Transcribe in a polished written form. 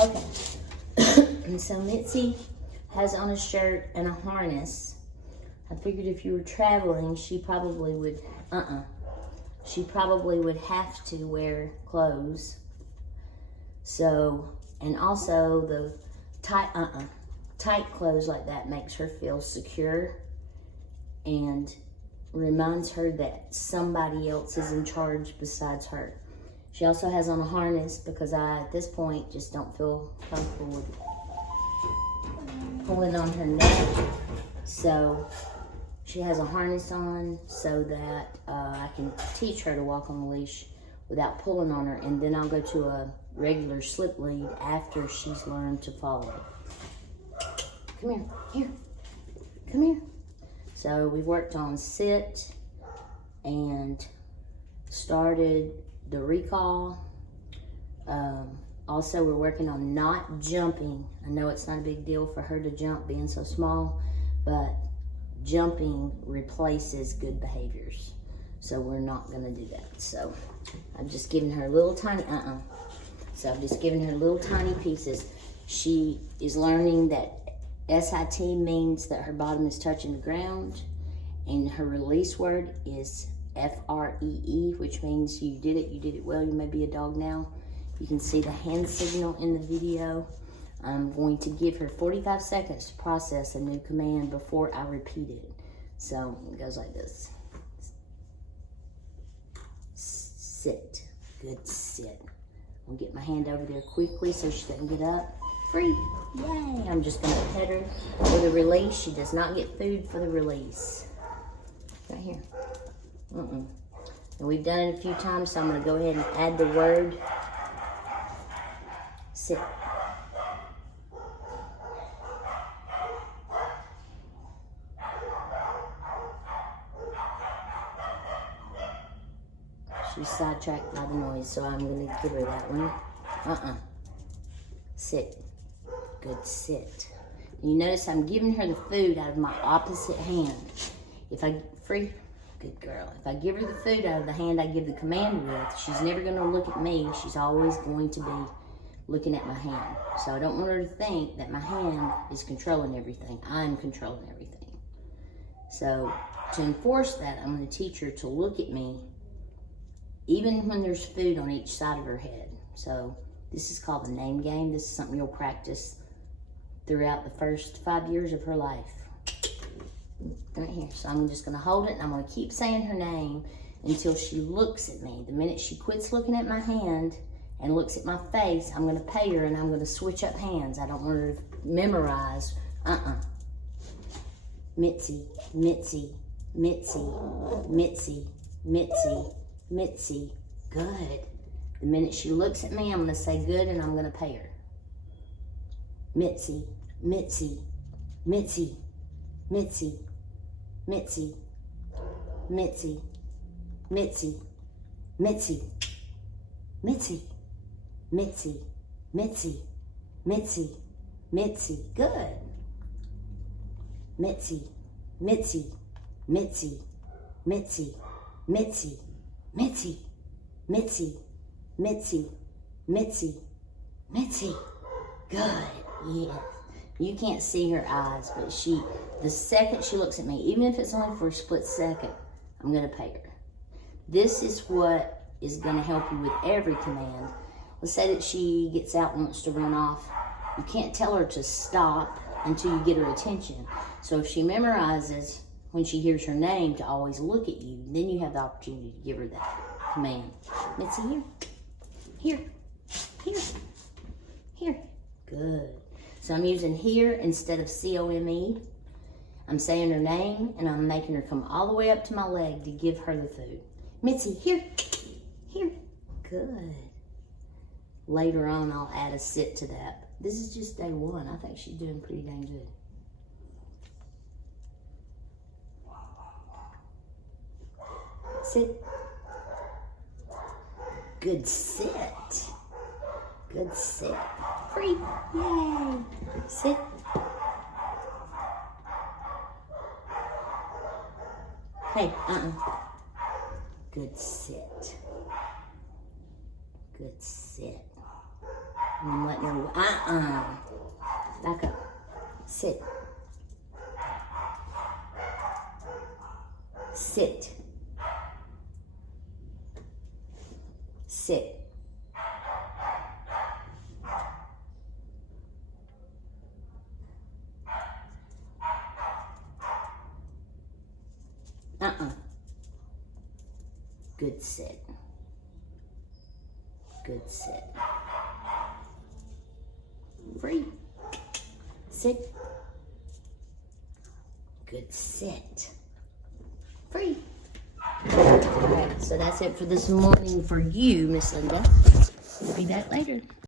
Okay. And so Mitzi has on a shirt and a harness. I figured if you were traveling, she probably would, she probably would have to wear clothes. So, and also the tight clothes like that makes her feel secure and reminds her that somebody else is in charge besides her. She also has on a harness because I, at this point, just don't feel comfortable with pulling on her neck. So she has a harness on so that I can teach her to walk on the leash without pulling on her, and then I'll go to a regular slip lead after she's learned to follow. Come here, come here. So we worked on sit and started the recall. Also, we're working on not jumping. I know it's not a big deal for her to jump being so small, but jumping replaces good behaviors. So we're not gonna do that. So I'm just giving her little tiny, So I'm just giving her little tiny pieces. She is learning that SIT means that her bottom is touching the ground, and her release word is FREE, which means you did it well, you may be a dog now. You can see the hand signal in the video. I'm going to give her 45 seconds to process a new command before I repeat it. So it goes like this. Sit, good sit. I'll get my hand over there quickly so she doesn't get up. Free, yay. I'm just gonna pet her for the release. She does not get food for the release. Right here. And we've done it a few times, so I'm gonna go ahead and add the word sit. She's sidetracked by the noise, so I'm gonna give her that one. Sit. Good sit. You notice I'm giving her the food out of my opposite hand. If I, free, good girl. If I give her the food out of the hand I give the command with, she's never gonna look at me. She's always going to be looking at my hand. So I don't want her to think that my hand is controlling everything. I'm controlling everything. So to enforce that, I'm gonna teach her to look at me even when there's food on each side of her head. So this is called the name game. This is something you'll practice throughout the first 5 years of her life. Right here. So I'm just gonna hold it and I'm gonna keep saying her name until she looks at me. The minute she quits looking at my hand and looks at my face, I'm gonna pay her and I'm gonna switch up hands. I don't want her to memorize. Mitzi, Mitzi, Mitzi, Mitzi, Mitzi, Mitzi. Good. The minute she looks at me, I'm gonna say good and I'm gonna pay her. Mitzi, Mitzi, Mitzi, Mitzi, Mitzi, Mitzi, Mitzi, Mitzi, Mitzi, Mitzi, Mitzi, Mitzi, Mitzi. Good. Mitzi, Mitzi, Mitzi, Mitzi, Mitzi, Mitzi, Mitzi, Mitzi, Mitzi, Mitzi. Good. Yeah. You can't see her eyes, but the second she looks at me, even if it's only for a split second, I'm gonna pay her. This is what is gonna help you with every command. Let's say that she gets out and wants to run off. You can't tell her to stop until you get her attention. So if she memorizes when she hears her name to always look at you, then you have the opportunity to give her that command. Mitzi, here, here, here, here. Good. So I'm using here instead of C-O-M-E. I'm saying her name and I'm making her come all the way up to my leg to give her the food. Mitzi, here, here. Good. Later on, I'll add a sit to that. This is just day one. I think she's doing pretty dang good. Sit. Good sit. Good sit. Free. Yay. Sit. Hey, Good sit. Good sit. I'm letting her, back up. Sit. Sit. Sit. Good sit. Good sit. Free. Sit. Good sit. Free. All right, so that's it for this morning for you, Miss Linda. We'll be back later.